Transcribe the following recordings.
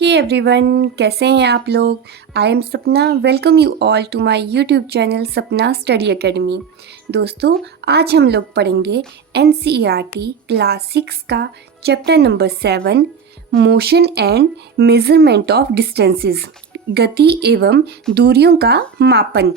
Hey everyone, कैसे हैं आप लोग। I am Sapna. Welcome you all to my YouTube channel Sapna study academy. दोस्तों, आज हम लोग पढ़ेंगे एनसीईआरटी क्लास 6 का chapter number 7 motion and measurement of distances, गति एवं दूरियों का मापन।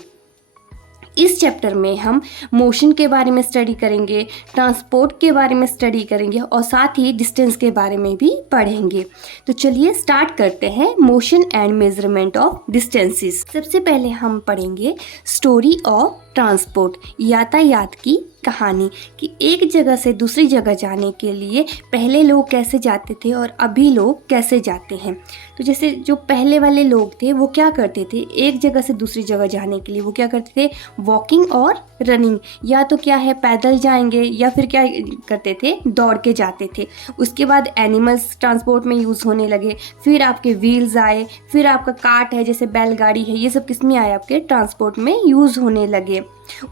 इस चैप्टर में हम मोशन के बारे में स्टडी करेंगे, ट्रांसपोर्ट के बारे में स्टडी करेंगे और साथ ही डिस्टेंस के बारे में भी पढ़ेंगे। तो चलिए स्टार्ट करते हैं motion and measurement of distances. सबसे पहले हम पढ़ेंगे स्टोरी ऑफ ट्रांसपोर्ट, यातायात की कहानी, कि एक जगह से दूसरी जगह जाने के लिए पहले लोग कैसे जाते थे और अभी लोग कैसे जाते हैं। तो जैसे जो पहले वाले लोग थे वो क्या करते थे, एक जगह से दूसरी जगह जाने के लिए वो क्या करते थे, वॉकिंग और रनिंग, या तो क्या है पैदल जाएंगे या फिर क्या करते थे, दौड़ के जाते थे। उसके बाद एनिमल्स ट्रांसपोर्ट में यूज़ होने लगे, फिर आपके व्हील्स आए, फिर आपका कार्ट है जैसे बैलगाड़ी है, ये सब किस में आए, आपके ट्रांसपोर्ट में यूज़ होने लगे।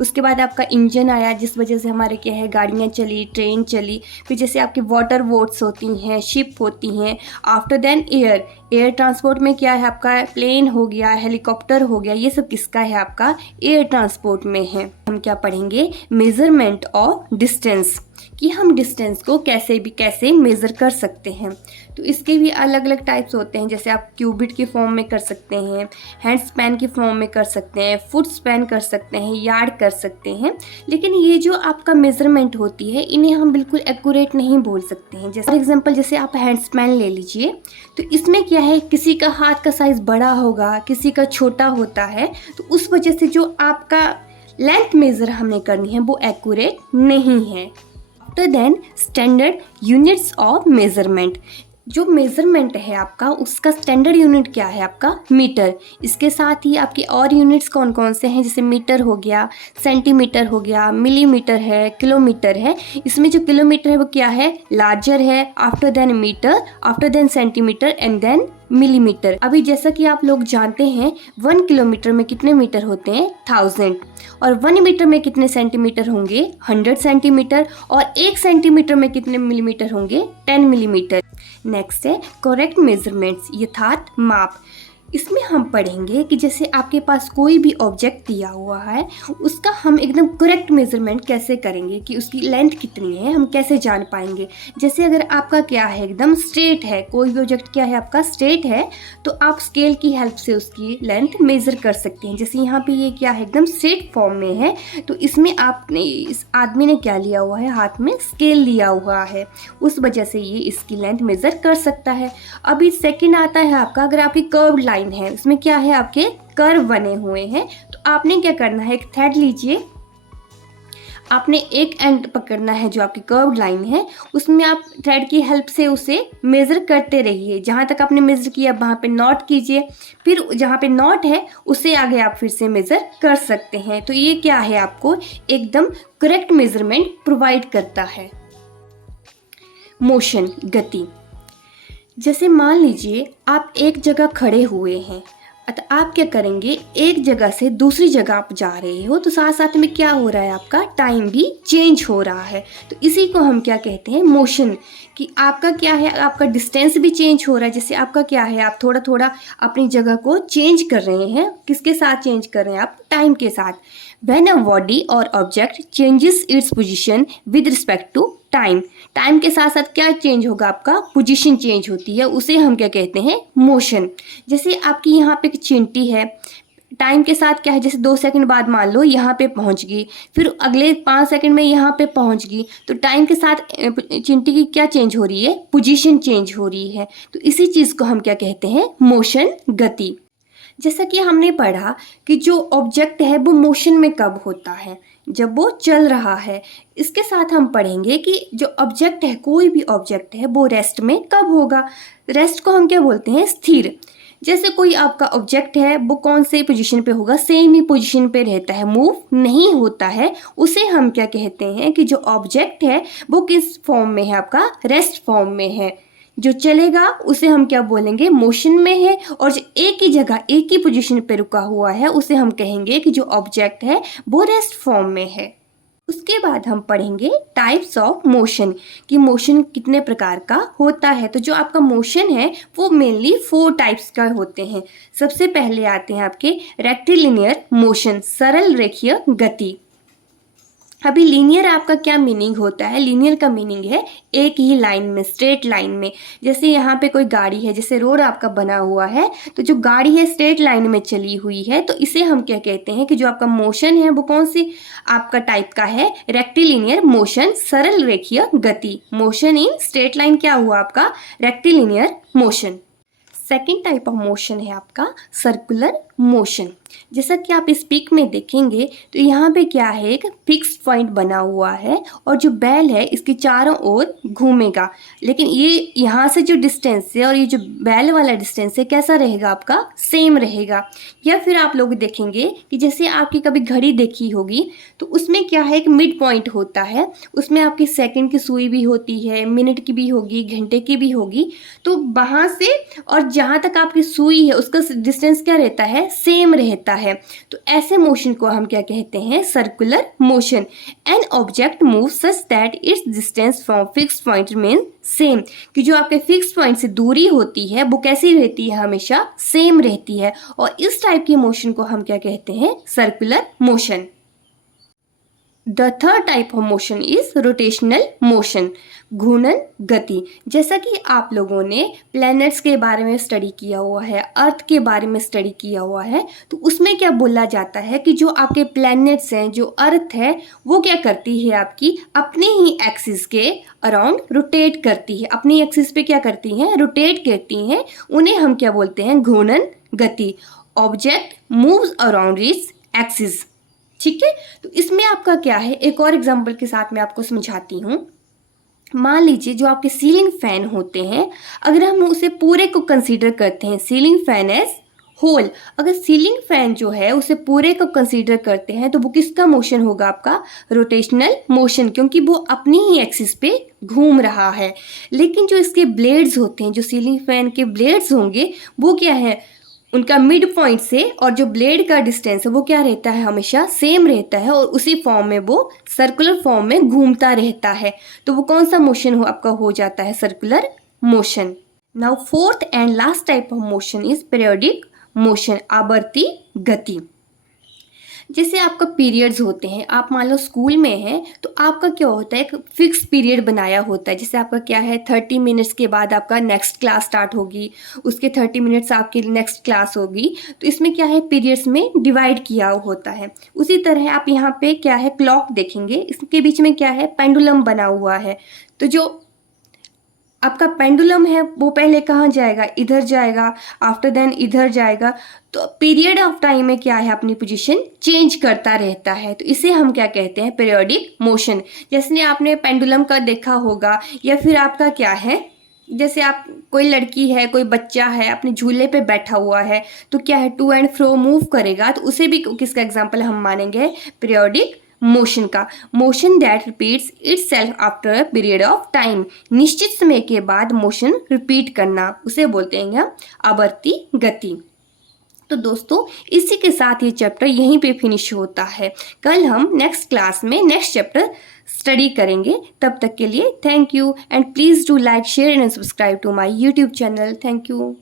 उसके बाद आपका इंजन आया जिस वजह से हमारे क्या है गाड़ियाँ चली, ट्रेन चली। फिर जैसे आपकी वाटर बोट्स होती हैं, शिप होती हैं। आफ्टर देन एयर ट्रांसपोर्ट में क्या है आपका, प्लेन हो गया, हेलीकॉप्टर हो गया, ये सब किसका है, आपका एयर ट्रांसपोर्ट में है। हम क्या पढ़ेंगे, मेजरमेंट ऑफ डिस्टेंस, कि हम डिस्टेंस को कैसे मेज़र कर सकते हैं। तो इसके भी अलग अलग टाइप्स होते हैं, जैसे आप क्यूबिट के फॉर्म में कर सकते हैं, हैंड स्पैन के फॉर्म में कर सकते हैं, फुट स्पैन कर सकते हैं, यार्ड कर सकते हैं। लेकिन ये जो आपका मेज़रमेंट होती है इन्हें हम बिल्कुल एक्यूरेट नहीं बोल सकते हैं। जैसे फॉर एग्जांपल जैसे आप हैंड स्पैन ले लीजिए, तो इसमें क्या है, किसी का हाथ का साइज़ बड़ा होगा, किसी का छोटा होता है, तो उस वजह से जो आपका लेंथ मेज़र हमें करनी है वो एक्यूरेट नहीं है। After then standard units of measurement, जो मेजरमेंट है आपका उसका स्टैंडर्ड यूनिट क्या है, आपका मीटर। इसके साथ ही आपके और यूनिट्स कौन कौन से हैं, जैसे मीटर हो गया, सेंटीमीटर हो गया, मिलीमीटर है, किलोमीटर है। इसमें जो किलोमीटर है वो क्या है, लार्जर है। After then metre, after then centimetre and then millimetre. अभी जैसा कि आप लोग जानते हैं 1 किलोमीटर में कितने मीटर होते हैं, 1000, और 1 मीटर में कितने सेंटीमीटर होंगे, 100 सेंटीमीटर, और 1 सेंटीमीटर में कितने मिलीमीटर होंगे, 10 मिलीमीटर। नेक्स्ट है करेक्ट मेजरमेंट्स, यथार्थ माप। इसमें हम पढ़ेंगे कि जैसे आपके पास कोई भी ऑब्जेक्ट दिया हुआ है उसका हम एकदम करेक्ट मेजरमेंट कैसे करेंगे, कि उसकी लेंथ कितनी है हम कैसे जान पाएंगे। जैसे अगर आपका क्या है, एकदम स्ट्रेट है, कोई भी ऑब्जेक्ट क्या है आपका स्ट्रेट है, तो आप स्केल की हेल्प से उसकी लेंथ मेज़र कर सकते हैं। जैसे यहाँ पे ये क्या है, एकदम स्ट्रेट फॉर्म में है, तो इसमें आपने, इस आदमी ने क्या लिया हुआ है, हाथ में स्केल लिया हुआ है, उस वजह से ये इसकी लेंथ मेज़र कर सकता है। अभी सेकेंड आता है आपका, अगर आपकी कर्व लाइन है, उसमें क्या है, आपके कर्व बने हुए हैं, तो आपने क्या करना है, एक थ्रेड लीजिए, आपने एक एंड पकड़ना है जो आपकी कर्व लाइन है, उसमें आप थ्रेड की हेल्प से उसे मेज़र करते रहिए। जहाँ तक आपने मेज़र किया वहाँ पे नॉट कीजिए, फिर जहाँ पे नॉट है उससे आगे आप फिर से मेज़र कर सकते हैं। तो ये क्या है, आपको एकदम करेक्ट मेज़रमेंट प्रोवाइड करता है। मोशन, गति। जैसे मान लीजिए आप एक जगह खड़े हुए हैं, तो आप क्या करेंगे, एक जगह से दूसरी जगह आप जा रहे हो, तो साथ साथ में क्या हो रहा है, आपका टाइम भी चेंज हो रहा है। तो इसी को हम क्या कहते हैं, मोशन, कि आपका क्या है, आपका डिस्टेंस भी चेंज हो रहा है। जैसे आपका क्या है, आप थोड़ा थोड़ा अपनी जगह को चेंज कर रहे हैं, किसके साथ चेंज कर रहे हैं, आप टाइम के साथ। When a body or object changes its position with respect to time, time के साथ साथ क्या चेंज होगा, आपका पोजीशन चेंज होती है, उसे हम क्या कहते हैं, मोशन। जैसे आपकी यहाँ पे एक चींटी है, टाइम के साथ क्या है, जैसे 2 सेकंड बाद मान लो यहाँ पे पहुँच गई, फिर अगले 5 सेकंड में यहाँ पे पहुँच गई, तो टाइम के साथ चींटी की क्या चेंज हो रही है, पोजीशन चेंज हो रही है। तो इसी चीज़ को हम क्या कहते हैं, मोशन, गति। जैसा कि हमने पढ़ा कि जो ऑब्जेक्ट है वो मोशन में कब होता है, जब वो चल रहा है। इसके साथ हम पढ़ेंगे कि जो ऑब्जेक्ट है, कोई भी ऑब्जेक्ट है, वो रेस्ट में कब होगा। रेस्ट को हम क्या बोलते हैं, स्थिर। जैसे कोई आपका ऑब्जेक्ट है वो कौन से पोजीशन पे होगा, सेम ही पोजीशन पे रहता है, मूव नहीं होता है, उसे हम क्या कहते हैं, कि जो ऑब्जेक्ट है वो किस फॉर्म में है, आपका रेस्ट फॉर्म में है। जो चलेगा उसे हम क्या बोलेंगे, मोशन में है, और जो एक ही जगह एक ही पोजीशन पे रुका हुआ है उसे हम कहेंगे कि जो ऑब्जेक्ट है वो रेस्ट फॉर्म में है। उसके बाद हम पढ़ेंगे टाइप्स ऑफ मोशन कि मोशन कितने प्रकार का होता है। तो जो आपका मोशन है वो मेनली 4 टाइप्स का होते हैं। सबसे पहले आते हैं आपके रेक्टिलिनियर मोशन, सरल रेखीय गति। अभी लीनियर आपका क्या मीनिंग होता है? लीनियर का मीनिंग है एक ही लाइन में, स्ट्रेट लाइन में। जैसे यहाँ पे कोई गाड़ी है, जैसे रोड आपका बना हुआ है, तो जो गाड़ी है स्ट्रेट लाइन में चली हुई है, तो इसे हम क्या कहते हैं कि जो आपका मोशन है वो कौन सी आपका टाइप का है? रेक्टिलिनियर मोशन, सरल रेखीय गति। मोशन इन स्ट्रेट लाइन क्या हुआ आपका? Rectilinear motion. Second type of motion है आपका सर्कुलर मोशन। जैसा कि आप इस पिक में देखेंगे तो यहाँ पे क्या है, एक फिक्स पॉइंट बना हुआ है और जो बैल है इसके चारों ओर घूमेगा, लेकिन ये यहाँ से जो डिस्टेंस है और ये जो बैल वाला डिस्टेंस है कैसा रहेगा आपका? सेम रहेगा। या फिर आप लोग देखेंगे कि जैसे आपकी कभी घड़ी देखी होगी तो उसमें क्या है, एक मिड पॉइंट होता है, उसमें आपकी सेकंड की सुई भी होती है, मिनट की भी होगी, घंटे की भी होगी। तो वहाँ से और जहाँ तक आपकी सुई है उसका डिस्टेंस क्या रहता है? सेम रहता है। तो ऐसे मोशन को हम क्या कहते हैं? Circular motion. An object move such that it's distance from fix point remain same, कि जो आपके फिक्स पॉइंट से दूरी होती है वो कैसी रहती है? हमेशा सेम रहती है। और इस टाइप की मोशन को हम क्या कहते हैं? Circular motion. The third type of motion is rotational motion, घूर्णन गति। जैसा कि आप लोगों ने प्लैनेट्स के बारे में स्टडी किया हुआ है, अर्थ के बारे में स्टडी किया हुआ है, तो उसमें क्या बोला जाता है कि जो आपके प्लैनेट्स हैं, जो अर्थ है, वो क्या करती है? आपकी अपने ही एक्सिस के अराउंड रोटेट करती है। अपनी एक्सिस पे क्या करती हैं? रोटेट करती हैं। उन्हें हम क्या बोलते हैं? घूर्णन गति। Object moves around its axis. ठीक है, तो इसमें आपका क्या है, एक और एग्जांपल के साथ मैं आपको समझाती हूँ। मान लीजिए जो आपके सीलिंग फैन होते हैं, अगर हम उसे पूरे को कंसीडर करते हैं, सीलिंग फैन एज होल, अगर सीलिंग फैन जो है उसे पूरे को कंसीडर करते हैं तो वो किसका मोशन होगा? आपका रोटेशनल मोशन, क्योंकि वो अपनी ही एक्सिस पे घूम रहा है। लेकिन जो इसके ब्लेड्स होते हैं, जो सीलिंग फैन के ब्लेड्स होंगे, वो क्या है? उनका मिड पॉइंट से और जो ब्लेड का डिस्टेंस है वो क्या रहता है? हमेशा सेम रहता है और उसी फॉर्म में वो सर्कुलर फॉर्म में घूमता रहता है। तो वो कौन सा मोशन हो आपका? हो जाता है circular motion. Now fourth and last type of motion is periodic motion, आवर्ती गति। जैसे आपका पीरियड्स होते हैं, आप मान लो स्कूल में हैं तो आपका क्या होता है? एक फिक्स पीरियड बनाया होता है। जैसे आपका क्या है, 30 मिनट्स के बाद आपका नेक्स्ट क्लास स्टार्ट होगी, उसके 30 मिनट्स आपकी नेक्स्ट क्लास होगी। तो इसमें क्या है, पीरियड्स में डिवाइड किया होता है। उसी तरह आप यहाँ पे क्या है, क्लॉक देखेंगे, इसके बीच में क्या है, पेंडुलम बना हुआ है। तो जो आपका पेंडुलम है वो पहले कहाँ जाएगा? इधर जाएगा, आफ्टर देन इधर जाएगा। तो पीरियड ऑफ टाइम में क्या है, अपनी पोजीशन चेंज करता रहता है। तो इसे हम क्या कहते हैं? Periodic motion. जैसे आपने पेंडुलम का देखा होगा, या फिर आपका क्या है, जैसे आप कोई लड़की है, कोई बच्चा है, अपने झूले पे बैठा हुआ है, तो क्या है, टू एंड फ्रो मूव करेगा। तो उसे भी किसका एग्जाम्पल हम मानेंगे? पीरियोडिक मोशन का। Motion that repeats itself after a period of time, निश्चित समय के बाद मोशन रिपीट करना, उसे बोलते हैं आवर्ती गति। तो दोस्तों इसी के साथ ये चैप्टर यहीं पे फिनिश होता है। कल हम नेक्स्ट क्लास में नेक्स्ट चैप्टर स्टडी करेंगे। तब तक के लिए thank you and please do like, share and subscribe to my YouTube channel. Thank you.